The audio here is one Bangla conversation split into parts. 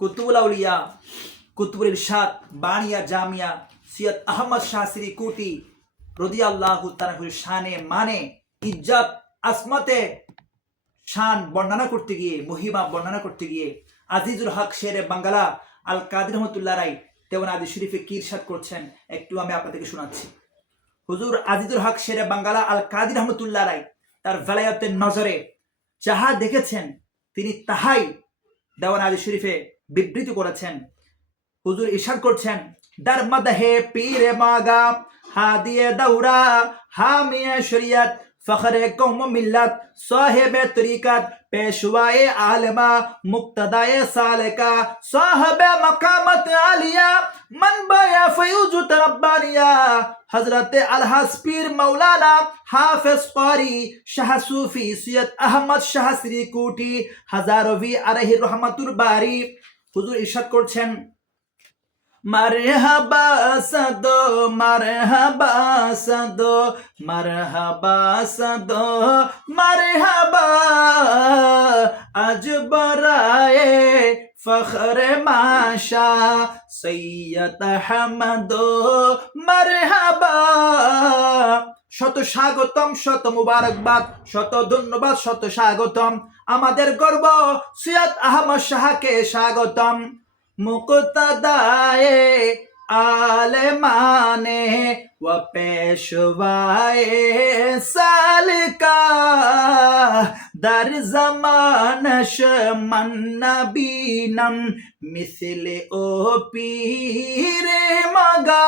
কুতুবুল আউলিয়া, কুতুবুল ইরশাদ, বানিয়া জামিয়া সৈয়দ আহমদ শাহসিরি কুটি রাদিয়াল্লাহু তাআলা শানে মানে ইজ্জত আসমতে শান বর্ণনা করতে গিয়ে, মহিমা বর্ণনা করতে গিয়ে আজিজুল হক শেরে বাঙ্গালা আল কাদির রহমতুল্লাহ রাই দেওয়ানাদি শরীফে কি ইরশাদ করছেন একটু আমি আপনাদেরকে শোনাচ্ছি। হুজুর আজিজুল হক শেরে বাঙ্গালা আল কাদির রহমতুল্লাহ রাই তার ভেলায়তের নজরে যাহা দেখেছেন তিনি তাহাই দেওয়ানাদি শরীফে বিবৃতি করেছেন। হুজুর ইরশাদ করছেন, দার মদহে পীরে মাগা হাদিয়ে দাউরা হামিয়ে শরিয়ত ফখরে কৌম মিল্লাত সাহেবে তরিকত পেশওয়ায়ে আলেমা মুক্তদায়ে সালেকা সাহেবে মকামত আলিয়া मनबाया फयूज तरब्बानिया हजरत अलहास पीर मौलाना हाफिज कारी शाह सूफी सैयद अहमद शाह श्री कुटी हजारवी अलैहि रहमतुल बारी। हुजूर इरशाद করছেন, মারহাবা সাদো মারহাবা সাদো মারহাবা সাদো মারহাবা আজ বরায়ে ফখরে মাশা সৈয়দ আহমদ মারহাবা। শত স্বাগতম, শত মুবারকবাদ, শত ধন্যবাদ, শত স্বাগতম, আমাদের গর্ব সৈয়দ আহমদ শাহকে স্বাগতম। মুক্তদায়ে आलमाने व पेशवाए सालिका दर जमानश मन नबीनम मिसले ओ पीरे मगा।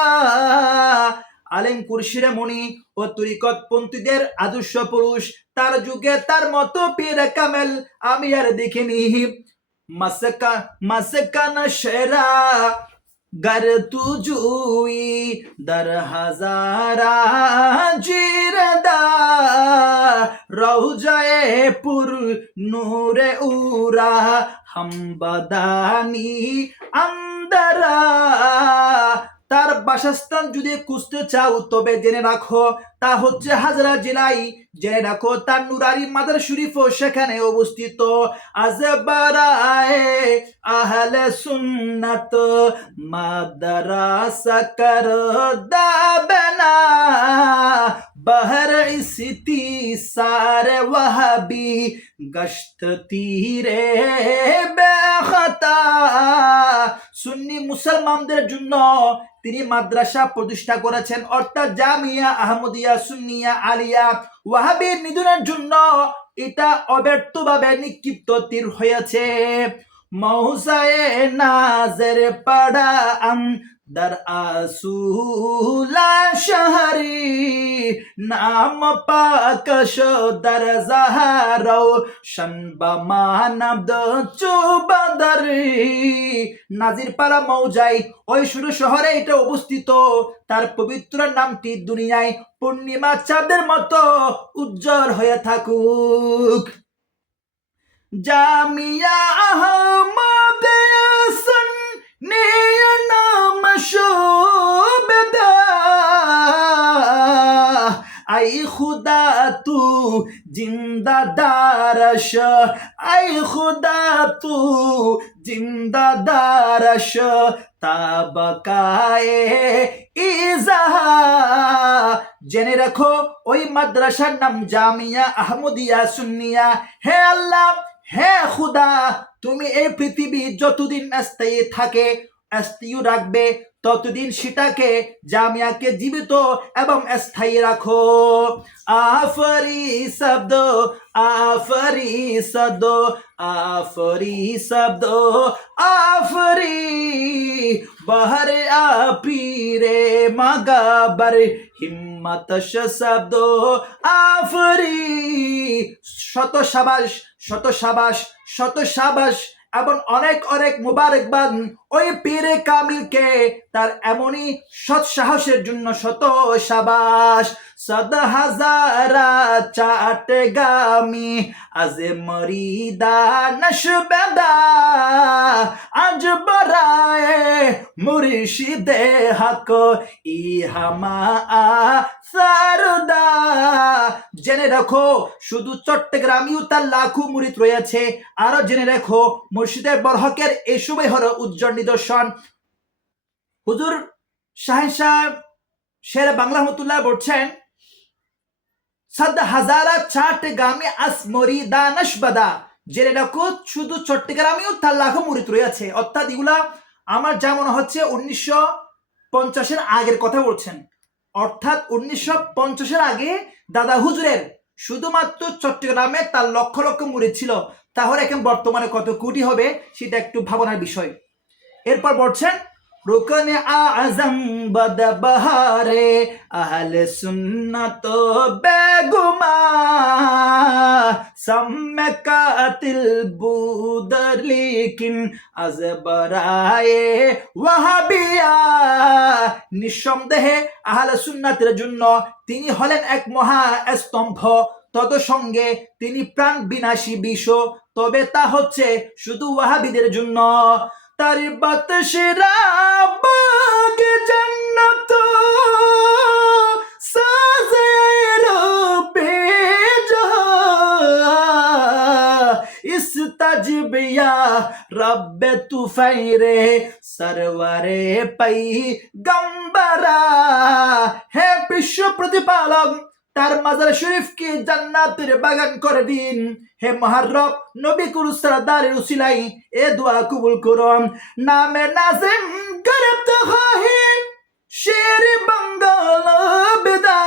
আলেম কুরশিরে মুনি ও তরিকত পন্থীদের আদর্শ পুরুষ, তার যুগে তার মতো পীর কামেল আমি আর দেখিনি। मस्कन शेरा गर तुजुई दर हजारा जिरदा रौजाए पुर नूरे उरा हम बदानी अंदरा। তার বাসস্থান যদি খুঁজতে চাও তবে জেনে রাখো তা হচ্ছে হাজরা জেলাই। জেনে রাখো তার নুরারি মাদার শরীফও সেখানে অবস্থিত। আজবারায়ে আহলে সুন্নাত মাদ্রাসা কর দাবনা বহর ইসতি সারে ওয়াহাবি গশত তীরে বেখতা। সুন্নি মুসলমানদের জন্য তিনি মাদ্রাসা প্রতিষ্ঠা করেছেন, অর্থাৎ জামিয়া আহমদিয়া সুন্নিয়া আলিয়া। ওয়াহাবি নিধনের জন্য এটা অব্যর্থভাবে নিক্ষিপ্ত তীর হয়েছে। মৌসায়ে নাজের পড়া দর আসুলা শহরি নাম পাকশ দর জাহারও শনবা মানব চুবদরি। নাজির পাড়া মৌজাই ওই শুরু শহরে এটা অবস্থিত। তার পবিত্র নামটি দুনিয়ায় পূর্ণিমা চাঁদের মতো উজ্জ্বল হয়ে থাকুক। জামিয়া আহমদিয়া সুন্নিয়া নাম শোভদা আই খুদা তু জিন্দা দারশ আই খুদা তু জিন্দা দারশ তাবকায়ে ইজাহা। জেনে রাখো ওই মাদ্রাসার নাম জামিয়া আহমদিয়া সুন্নিয়া। হে আল্লাহ, হে খুদা, তুমি এই পৃথিবী যতদিন স্থায়ী থাকে স্থায়ী রাখবে ততদিন সেটাকে জামিয়াকে জীবিত এবং স্থায়ী রাখো। আফরি শব্দ আফরি শব্দ আফরি শব্দ আফরি বহরে আপীরে মাগাবর হিম্মত শব্দ আফরি। শত সাবাস, শত সাবাস, শত সাবাস এবং অনেক অনেক মুবারকবাদ ওই পীরে কামিলকে তার এমনই সৎ সাহসের জন্য শত সাবাস। সদ হাজারা চাটগামি আজ মরিদা নশবেদা আজ বরায়ে মুর্শিদে হক ইহামা সারদা। জেনে রাখো শুধু চট্টগ্রামেও তার লাখো মুরিদ রয়েছে। আরো জেনে রাখো মুর্শিদে বরহকের এসবই হলো উজ্জ্বল নিদর্শন। হুজুর শাহেনশাহ শের বাংলা রহমতুল্লাহ বলছেন, সদ হাজারা চট্টগ্রামে আসমরি দানশবদা। জেনে রাখো শুধু চট্টগ্রামেও তার লাখো মুরিদ রয়েছে। অর্থাৎ এগুলা আমার যা মনে হচ্ছে 1950-এর আগের কথা বলছেন। অর্থাৎ 1950-এর আগে দাদা হুজুরের শুধুমাত্র চট্টগ্রামে তার লক্ষ লক্ষ মুরিদ ছিল। তাহলে এখন বর্তমানে কত কোটি হবে সেটা একটু ভাবনার বিষয়। এরপর বলছেন, রুকনে আজম বদ বহারে আহলে সুন্নাত বেগুমা সাম্মে কাতিল বুদর লিকিন আজ বরায়ে ওয়াহাবিয়া। নিঃসন্দেহে আহলে সুন্নাতের জন্য তিনি হলেন এক মহা স্তম্ভ, তদসঙ্গে তিনি প্রাণ বিনাশী বিষ, তবে তা হচ্ছে শুধু ওয়াহাবিদের জন্য। তার বাতাসেরা বাগ জান্নাত সাজায়েরো বেজা ইস্তাজবিয়া রব্বে তুফাইরে সরওয়ারে পাই গম্বরা। হে বিশ্ব প্রতিপালক, তার মাজার শরীফকে জান্নাতের বাগান করে দিন। হে মহারব, নবী কুরু সরদারের উসিলাই এ দোয়া কবুল করুন। নামে নাজিম গরবত খাহি শের বাঙ্গাল বিদা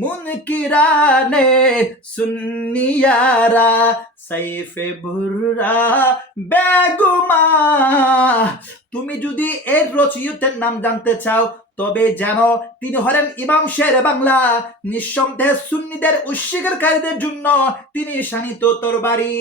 মুনকিরানে সুন্নিয়ারা সাইফে বুররা বেগুমা। তুমি যদি এর রচয়িতার নাম জানতে চাও তবে জানো তিনি হলেন ইমাম শের বাংলা। নিঃসন্দেহে সুন্নিদের অস্বীকারীদের জন্য তিনি শানিত তরবারি।